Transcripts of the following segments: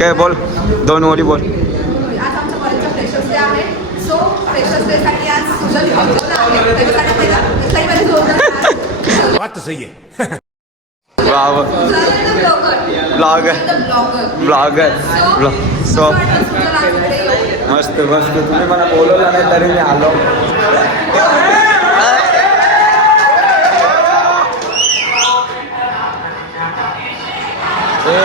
काय बोल? दोन ओळी बोल. आज आमच्या कॉलेजचा फ्रेशर्स डे आहे. सो फ्रेशर्स डे साठी आज सुजल योजना आहे. त्याच्यासाठी पहिला इथलाही माझी जोरदार बात तो सही ब्लॉगर ब्लॉगर ब्लॉगर सो मस्त मस्त. तुम्ही मला बोलवलं नाही तरी मी आलो. ए,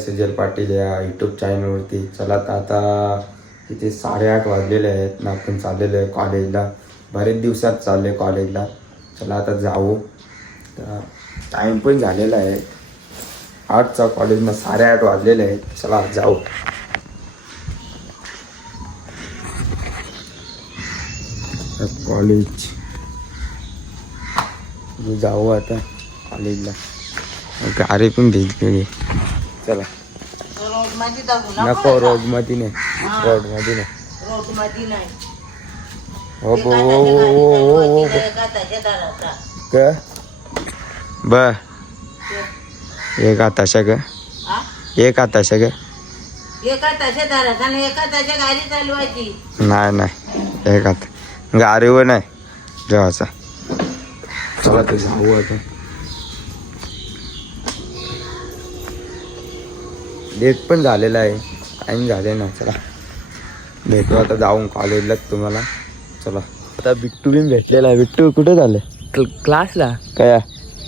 स्वागत पाटील या यूट्यूब चॅनलवरती चला तर आता तिथे साडेआठ वाजलेले आहेत. ना आपण चाललेलो आहे कॉलेजला बरेच दिवसात चालले कॉलेजला चला आता जाऊ. तर टाईम पण झालेला आहे. आठचा कॉलेजला साडेआठ वाजलेले आहेत. चला जाऊ. कॉलेज जाऊ आता कॉलेजला गाडी पण भिजलेली चला. नको रोडमध्ये नाही रोडमध्ये नाही रोडमध्ये नाही. हो हो हो हो हो हो हो. क? ब. एक आताशा ग हा? एक आताशा एका आणि एका गाडी चालवायची. नाही नाही. एक आता गाडीवर नाही. जेवायचा चला ते जाऊ आता. लेट पण झालेला आहे. टाईम झाले ना चला. भेटू आता जाऊन कॉलेजला तुम्हाला. चला. आता बिट्टू बिन भेटलेला आहे. बिट्टू कुठे झालं क्लासला काय?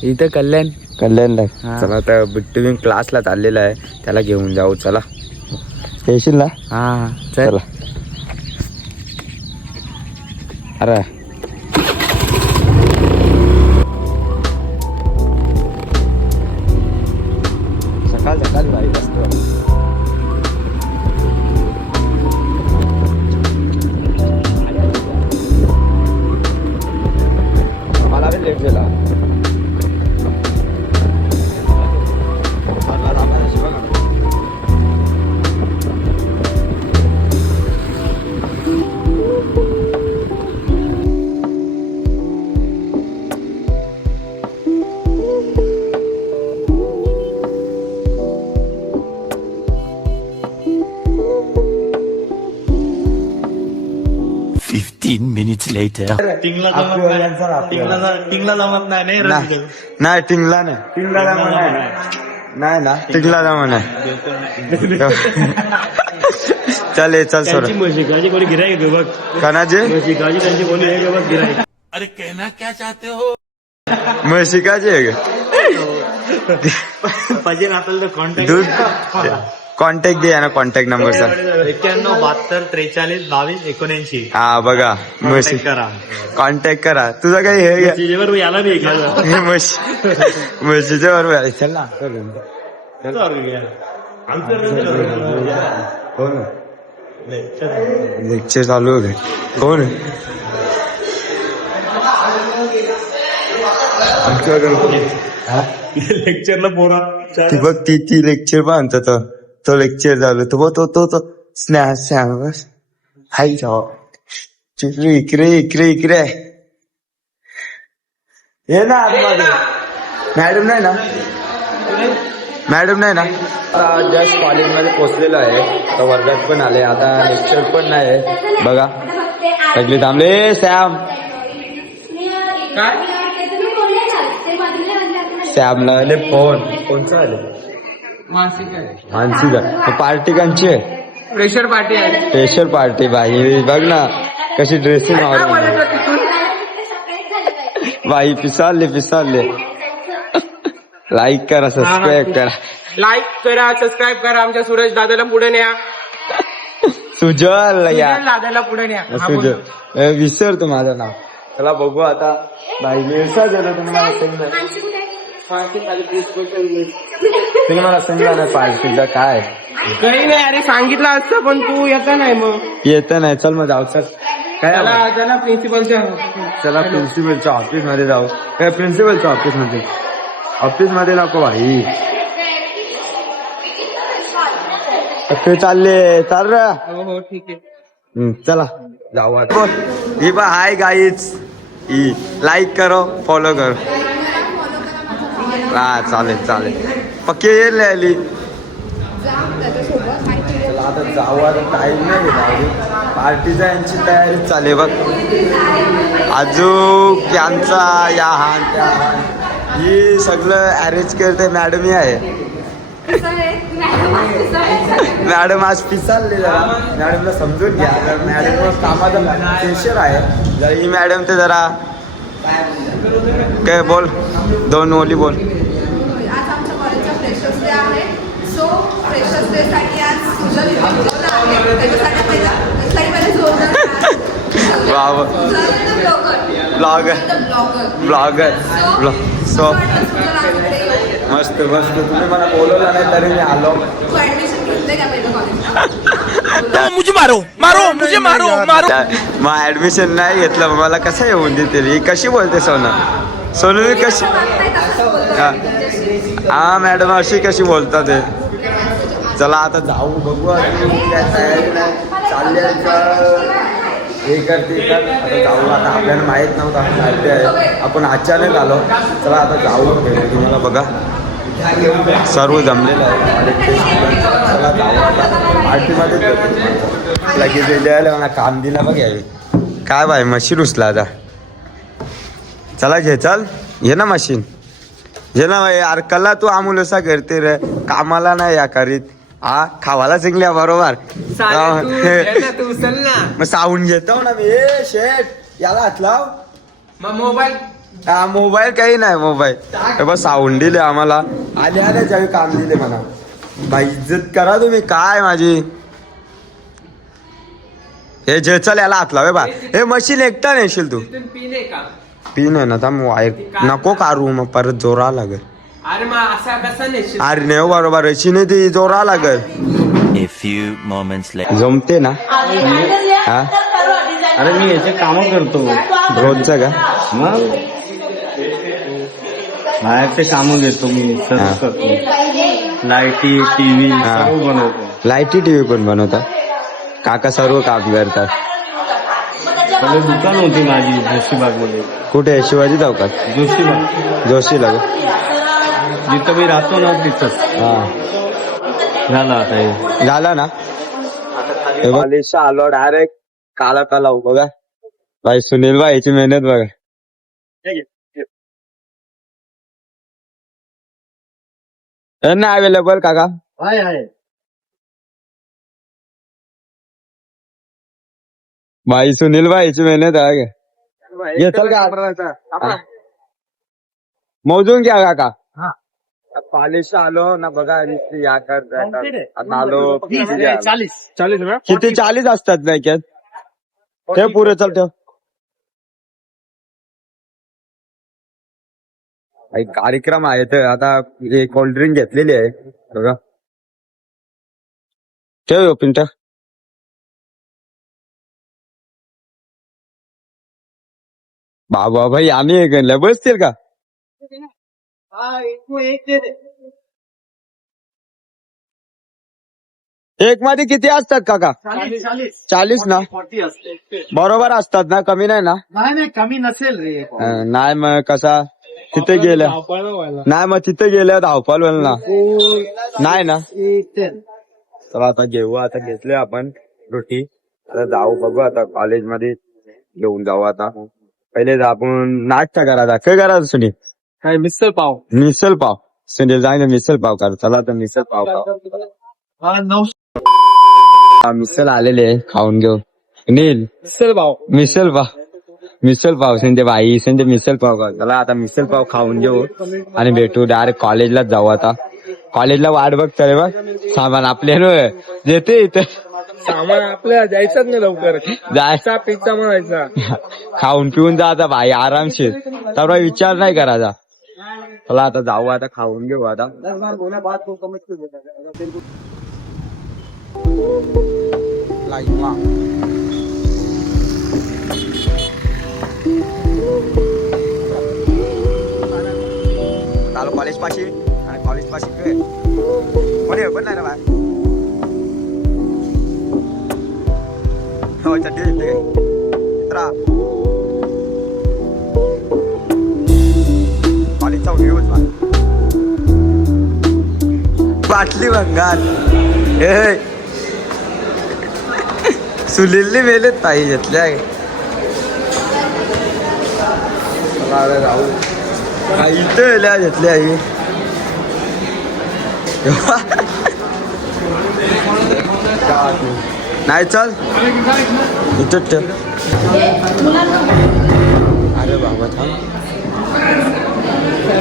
इथं कल्याण. कल्याणला. चला आता बिट्टू बिन क्लासला चाललेला आहे. त्याला घेऊन जाऊ चला. येशील ना? हा चल. चला. अरे. सकाळ सकाळ भाई नाही नाही. टिंगला नाही. टिंगला नाही. नाही. ना टिंगला जमा नाही. चल ये चल सोड. शिकायची कोणी गिराईक बघ. कणाचे शिकायची त्यांची कोणी हे बघ गिराईक. अरे कहना क्या चाहते हो? मग शिकायचे आहे का? पाहिजे आपल्याला कॉन्टॅक्ट दूध? कॉन्टॅक्ट दे ना कॉन्टॅक्ट नंबर सर एक्क्याण्णव बहात्तर त्रेचाळीस बावीस एकोणऐंशी. हा बघा. म्हशी Contact करा. कॉन्टॅक्ट करा. तुझा काही हे घ्या. त्याच्यावर याला बी एखादं. हे म्हशी म्हशीच्या बरोबर आहे. चल ना. हो ना. लेक्चर चालू. होते. कोण लेक्चरला पोरा. ती बघ ती ती लेक्चर पण आणतो तो लेक्चर झालं तो तो तो तो स्नॅ स्नॅ बस हाय जाओ चिकरी इकडे इकडे इकडे ये ना आतमध्ये मॅडम नाही ना मॅडम नाही ना जस्ट कॉलेजमध्ये पोचलेलो आहे. तर वर्गात पण आले आता लेक्चर पण नाही आहे. बघा. सगळे थांबले. सॅम सॅमला आले फोन. कोणचा आले? मानसिका पार्टी कंची आहे. प्रेशर पार्टी आहे? स्पेशल पार्टी बाई. बघ ना कशी ड्रेसिंग आवडली. बाई पिसालले पिसालले लाईक करा सबस्क्राईब करा. लाईक करा सबस्क्राईब करा. आमच्या सूरज दादाला पुढे न्या. सुजल या. सूरज दादाला पुढे न्या. हा, सुजल. बोल. ए, विसरतो माझं नाव. चला बघू आता. बाई मिरसा झालं तुम्हाला तुम्ही मला समजा ना पार्टीचा काय काही नाही अरे सांगितलं असतं पण तू येता नाही मग येत नाही चल मग जाऊ चल काय त्याला आवडतं? त्याला प्रिन्सिपलच्या चला प्रिन्सिपलच्या ऑफिसमध्ये जाऊ काय प्रिन्सिपलच्या ऑफिसमध्ये ऑफिसमध्ये नको भाई ते चालले चाल रा हो हो ठीक आहे हम्म, चला जाऊ आता. बोल. ही बा हाय गाईच ही लाईक करो फॉलो करो हा चालेल चालेल पक्की येईल आली चला आता जाऊ आता टाईम नाही घेत आहे. पार्टीचा यांची तयारी चालेल बघ अजून यांचा या हा त्या हा. ही सगळं अरेंज करते मॅडम ही आहे कसं आहे? कसं आहे? मॅडम आज पिसालले जरा मॅडमला समजून घ्या तर मॅडम कामाचा प्रेशर आहे जरा ही मॅडम ते जरा काय बोल? दोन ओली बोल. आज आमच्या कॉलेजचा फ्रेशर्स डे आहे. सो फ्रेशर्स डे साठी आज सुजल. ब्लॉगर सो मस्त मस्त. तुम्ही मला बोलवलं नाही तरी मी आलो. तू मुझे मारो मारो मुझे मारो मारो. मग ऍडमिशन नाही घेतलं मला कसं येऊन देते ही कशी बोलते सोनू? सोनू मी कशी हा. हा मॅडम अशी कशी बोलतात ते? चला आता जाऊ बघू तयारी चालले? हे कर ते कर आता जाऊ आता आपल्याला माहीत नव्हतं आपण चालते आहे. आपण अचानक आलो. चला आता जाऊ तुम्हाला बघा. सर्व जमलेलं आहे. आणि लगेच द्यायला मला काम दिला बघ यावी. काय बाय मशीन उचला आता. चला घे चल. घे ना मशीन घे ना बाई अरे कला तू आमूल असा करते रे. कामाला नाही या करीत. हा खावाला शिकल्या बरोबर. मग साऊंड घेतो ना मी. शेट याला हात लाव. मग मोबाईल हा मोबाईल काही नाही मोबाईल. बस साऊंड दिले आम्हाला. आले आले ज्यावेळी काम दिले मला. बाई इज्जत करा तुम्ही काय माझी? हे जे चल याला हात लावे बा. हे मशीन एकटा नेशील तू. पिन आहे ना थांब वायर. नको काढू मग परत जोरा लागेल. अरे मग असा कसा नेशील? अरे नाही हो बरोबर अशी नाही ती जोरा लागेल. जमते ना? हा? अरे मी याचे काम करतो. रोजचं का? मग? बाहेरचे काम घेतो मी हा. सर्व करतो लाईटी टीव्ही हा. सर्व बनवतो. लाईटी टीव्ही पण बनवतात? काका सर्व काम करतात. पहिले दुकान होती माझी जोशीबागमध्ये कुठे शिवाजी चौकात जोशीबाग. जोशीला जिथं मी राहतो ना तिथंच. हा. झालं आता हे. झाला ना? कॉलेजच्या आलो डायरेक्ट काला काला बघा. भाई सुनील भाईची मेहनत बघा. ना अवेलेबल काका. भाई सुनील भाईची मेहनत आहे चल का. मोजून घ्या काका. कॉलेज आलो ना बघा या कर त्या कर. आता आलो चालीस चालीस किती चाळीस? असतात नाही ठेव पुरे चल एक कार्यक्रम आहे तर आता हे कोल्ड्रिंक घेतलेली आहे बघा. ठेव पिंट बाबा भाई आम्ही हे गणलं बसतील का? एक मध्ये किती असतात काका? चाळीस. ना? बरोबर असतात ना कमी नाही ना? नाही नाही कमी नसेल रे. अं, नाही मग कसा? तिथे गेलं नाही मग तिथे गेल्या धावपाल वेळ ना. नाही ना. चला आता घेऊ आता घेतले आपण रोटी आता जाऊ बघू आता कॉलेजमध्ये घेऊन जाऊ आता. पहिले आपण नाश्ता करायचा. काय करायचं सुनील? काय मिसळ पाव. मिसल पाव. सुनील जाय ना मिसल पाव कर. चला तर मिसल पाव खाऊ. हा हा, मिसल आलेले खाऊन घेऊ. नील मिसळ पाव. मिसल पाव. मिसल पाव संजय भाई संजय मिसल पाव खाऊ. चला आता मिसल पाव खाऊन घेऊ आणि भेटू डायरेक्ट कॉलेजलाच जाऊ आता. कॉलेजला वाट बघतोय बघ. सामान आपल्या येते इथं. सामान आपल्या जायचंच नाही लवकर. जायचा पिझ्झा म्हणायचा. खाऊन पिऊन जा आता भाई आरामशीर. तर विचार नाही करायचा. चला आता जाऊ आता खाऊन घेऊ आता. आलो कॉलेज पाशी आणि कॉलेज पाशी काय कोणी पण नाही ना बाय हो चड्डी येते मित्रा. कॉलेजचा व्ह्यूज बा बाटली भंगार. ए सुलिल्ली मेलेत ताई घेतल्या राहू इथं वेल्या घेतल्या आई. नाही चल. इथं ठेव. अरे बाबा थांब.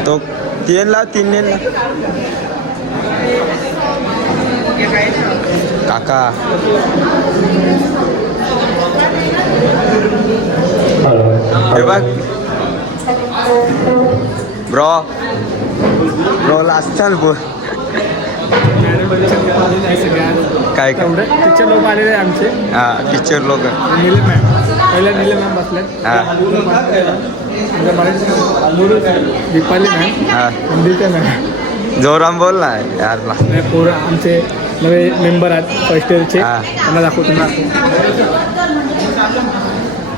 तो तीन ला तीन ला काका. हे बघ. ब्रो ब्रो लास्ट चाल बोल काय काय? टीचर लोक आलेले आमचे. हा टीचर लोक. निले मॅम. पहिल्या निले मॅम हा. मराठी दीपाली मॅम. हा. हिंदीचे मॅम. जोराम बोल ना यार ना. आणि पोरं आमचे नवे मेंबर आहेत फर्स्ट इयरचे हा. त्यांना दाखवतो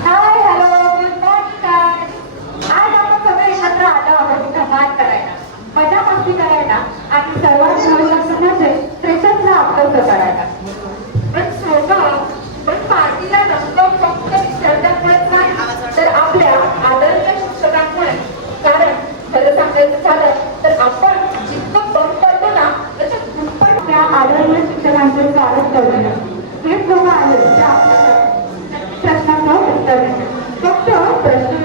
हाय हॅलो नमस्कार आज आपण सगळे एकत्र आलो आहोत धमाल करायला मजा मस्ती करायला आणि सर्वात महत्वाचं म्हणजे फ्रेशर्सला अभ्यास करायला पण स्वतः पण पार्टीला रंग फक्त विसर्जनमुळेच नाही तर आपल्या आदरणीय शिक्षकांमुळे कारण खरं सांगायचं झालं तर आपण जितकं बंद करतो ना त्याच्या दुप्पट त्या आदरणीय करूया आहेत आपल्याला उत्तर. फक्त प्रश्न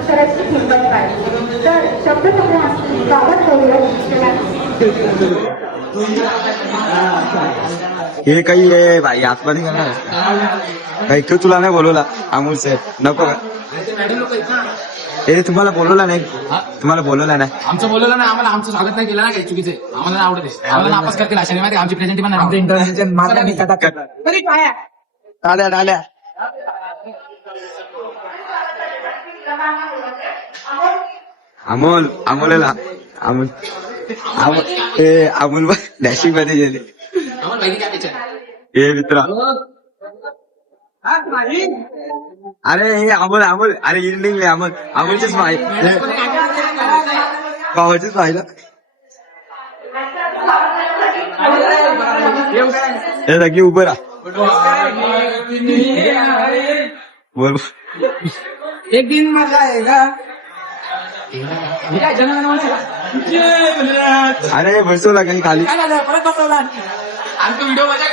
तर स्वागत करूया हे काही आहे भाई आतमध्ये करणार काही तू तुला नाही बोलवला अमोल सर नको का हे तुम्हाला बोलवला नाही? तुम्हाला बोलवला नाही? आमचं बोलवलं ना आम्हाला आमचं स्वागत नाही केलं ना काही चुकीचे. आम्हाला नाही. आवडत. आम्हाला नापास करतील अशा माहिती आमची प्रेझेंटी पण नाही. टाळ्या टाळ्या अमोल अमोलला अमोल अमोल ए अमोल डॅशिंगमध्ये गेले. आम्हाला माहिती काय त्याच्यात? ए मित्रा. अरे हे अमोल अमोल. अरे इरनिंग अमोल. अमोलचीच माहिती भावाचीच पाहिलं हे नक्की उभं राहा. बोल एक दिन मजा आएगा हे काय जनगणमन अरे बसवला काही खाली. परत बसवला आमचा व्हिडिओ मजा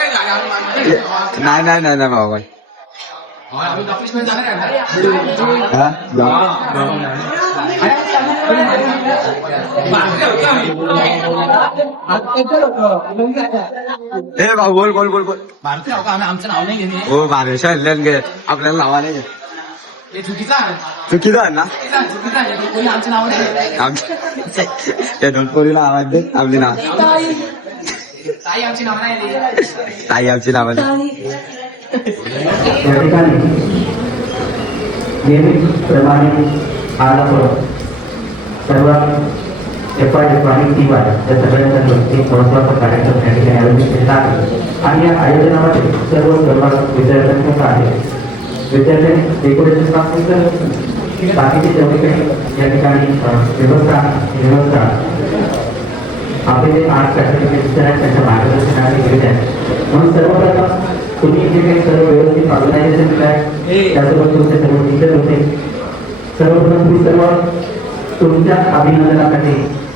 नाही नाही नाही नाही बाबा आम्ही ऑफिसमध्ये जाणार आहे हा? जाऊ. ए भाऊ बोल बोल बोल बोल भारतीय आहोत का? आम्ही आमचं नाव नाही घेणे हो महाराष्ट्र हल्ल्यान गे आपल्याला नावा नाही घेत. हे चुकीचं आहे चुकीचं आहे ना चुकीचं आहे, चुकीचं आहे कोणी आमचं नाव नाही घेत. आमच्या त्या दोन पोरीला आवाज दे आपली नाव ताई आमची नाव नाही घेत. ताई आमची नाव या ठिकाणी नेहमीप्रमाणे आला सर्वात एफ आय एफ आणि टी वाय या सगळ्यांसाठी एक महत्त्वाचा कार्यक्रम या ठिकाणी आयोजित केला आहे. आणि या आयोजनामध्ये सर्व सर्वात विद्यार्थ्यांचा आहे. विद्यार्थ्यांनी डेकोरेशनपासून तर बाकीचे जेवढे काही या ठिकाणी व्यवस्था व्यवस्था आपले जे आर्ट सर्टिफिकेट्स त्यांच्या मार्गदर्शनाने गेलेले आहेत म्हणून सर्वप्रथम तुम्ही जे काही सर्व व्यवस्थित ऑर्गनायझेशन आहे त्यासोबत तुमचे सर्व टीचर होते. सर्वप्रथम तुम्ही सर्व तुमच्या अभिनंदनासाठी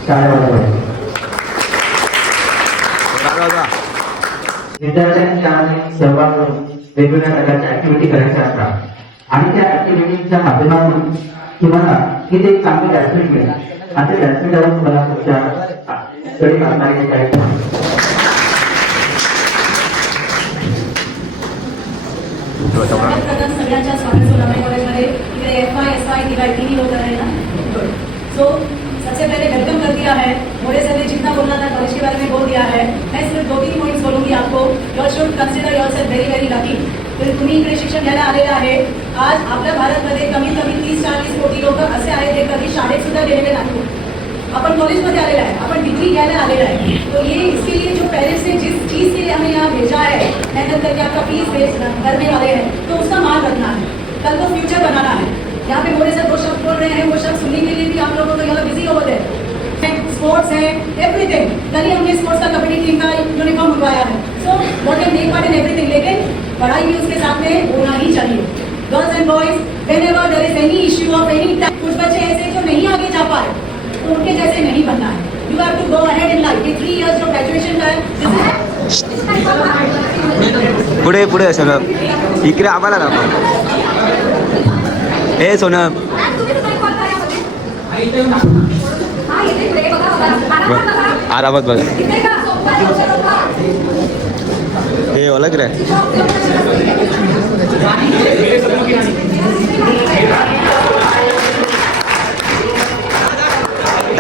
टाळ्या वाजवायच्या विद्यार्थ्यांच्या सहभाग करून वेगवेगळ्या प्रकारच्या ऍक्टिव्हिटी करायच्या असतात. आणि त्या ऍक्टिव्हिटीच्या माध्यमातून तुम्हाला इथे एक चांगलं बॅट्समॅन मिळेल. आणि बॅट्समॅनला तुम्हाला तुमच्या कडे असणारे कॅरेक्टर सगळ्यांच्या स्वागत सोलापूर कॉलेजमध्ये एफ एस तीन ना? सो सबसे पहले वेलकम कर दिया है सर ने जितना बोलना था कॉलेज के बारे में बोल दिया है। मैं सिर्फ दो तीन पॉइंट्स बोलूंगी आपको। Should yourself very very lucky तर तुम्ही इकडे शिक्षण घ्यायला आलेलं आहे. आज आपल्या भारतमध्ये कमीत कमी तीस चाळीस कोटी लोक असे आहेत जे कधी शाळेत सुद्धा गेलेले नाही अपन कॉलेज में आलेला है अपन डिग्री घ्यायला आलेला है तो ये इसके लिए जो पेरेंट्स ने जिस चीज़ के लिए हमें यहाँ भेजा है मेहनत करके आपका फ़ीस भेज करने वाले हैं तो उसका मान रखना है। कल को फ्यूचर बनाना है। यहाँ पे मोरे सर दो शब्द बोल रहे हैं, वो शब्द सुनने के लिए भी आप लोगों को यहाँ बिज़ी हो गए। स्पोर्ट्स है एवरीथिंग कल ही हमने स्पोर्ट्स का कबड्डी टीम का यूनिफॉर्म उठवाया है। So what am make part in everything लेकिन पढ़ाई भी उसके साथ में होना ही चाहिए। Girls and boys whenever there is any issue of any कुछ बच्चे उनके जैसे नहीं बनना है। You have to go ahead in life ये थ्री इयर्स जो ग्रेजुएशन का है। पुढे पुढे सगळं इकडे आम्हाला दाखव. हे सोनम. आरामात बघा. हे अलग रे.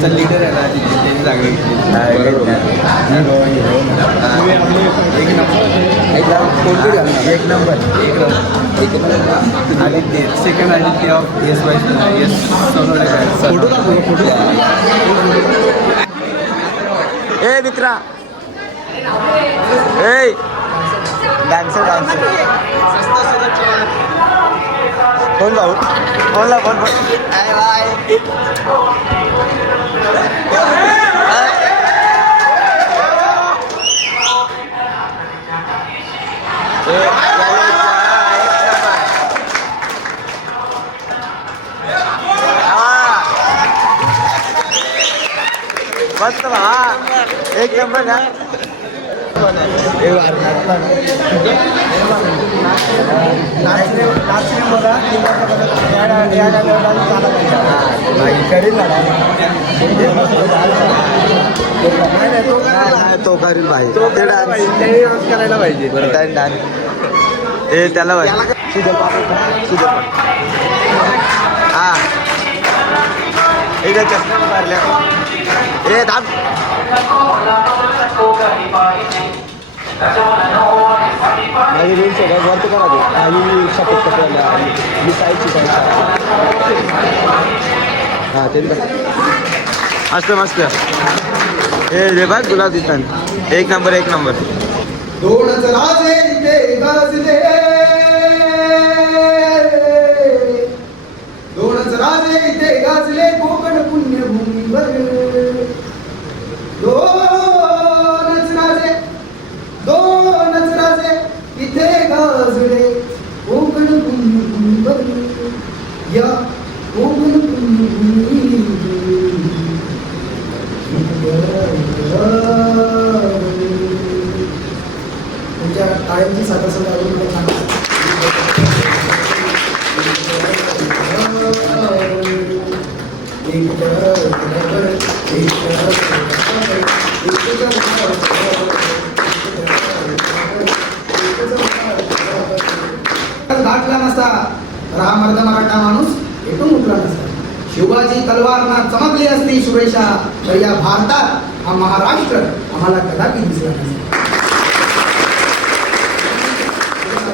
जा ना वर. इकडे दाखव एक number. Aditya second Aditya of S Y S A Mitra A. Dancer dancer कोण भाऊ कोणला कोण बाय बाय मस्त भा एक नंबर तो करील पाहिजे ते डान्स करायला पाहिजे डान्स ए त्याला पाहिजे सुधर सुधर हा. एकदा चष्मा मारल्या. ए थांब माझी रील्स आहे वरती करा दे आणि शपथ पकडायला मी साईडची हां ते मस्त मस्त. हे रे बघ तुला तिथं एक नंबर एक नंबर. दोनच गाठला नसता. तर हा मर्द मराठा माणूस एकूण उठला नसता. शिवाजी तलवारना चमकली असती सुरेशा तर या भारतात हा महाराष्ट्र आम्हाला कदापि दिसला नसता.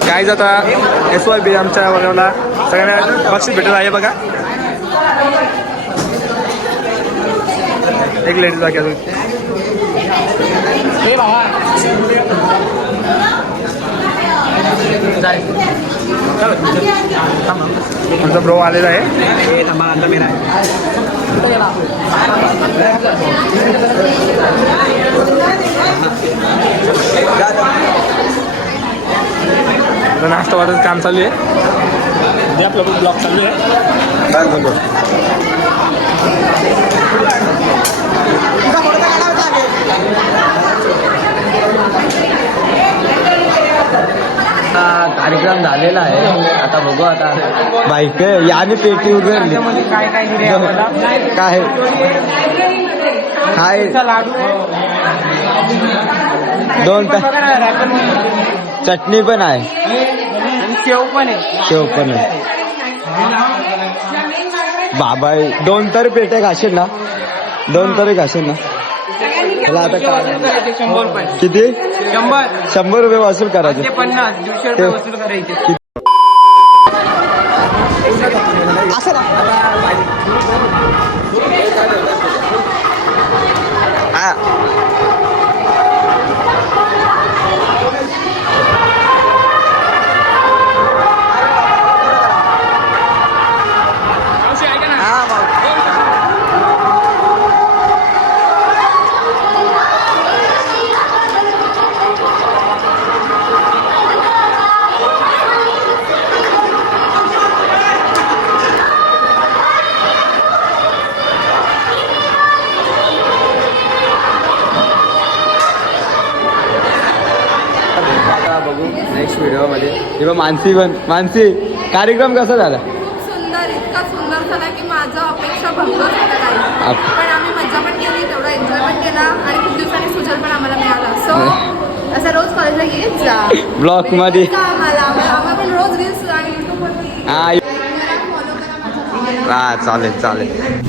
काय जाता एस वाय बी आमच्या वर्गाला सगळ्यांना बक्षीस भेटत आहे बघा. एक लेडीज बाकी अजून. आमचा ब्रो आलेला आहे. आता नाश्ता वाटायचं काम चालू आहे. आपलं ब्लॉग चालू आहे. कार्यक्रम झालेला आहे. आता बघू आता. बाईक याने पेटी उघडली. काय काय काय? काय? दोन चटणी पण आहे. शेव पण आहे. शेव पण आहे. बाबा दोन तरी पेटे घासेल ना? दोन तरी घासेल ना? मला आता काय? शंभर रुपये. किती? शंभर. शंभर रुपये वसूल करायचे पन्नास दीडशे रुपये वसूल करायचे व्हिडिओमध्ये किंवा मानसी पण मानसी कार्यक्रम कसा झाला? सुंदर इतका सुंदर झाला की माझं अपेक्षा भंग झालं पण आम्ही मजा पण केली तेवढा एन्जॉय पण केला आणि खूप दिवसांनी सुजल पण आम्हाला मिळाला. सो असं रोज कॉलेजला येत जा. ब्लॉकमध्ये. येत जा आम्हाला. आम्हाला आम्हाला पण रोज रील्स आणि हा हा चालेल चालेल.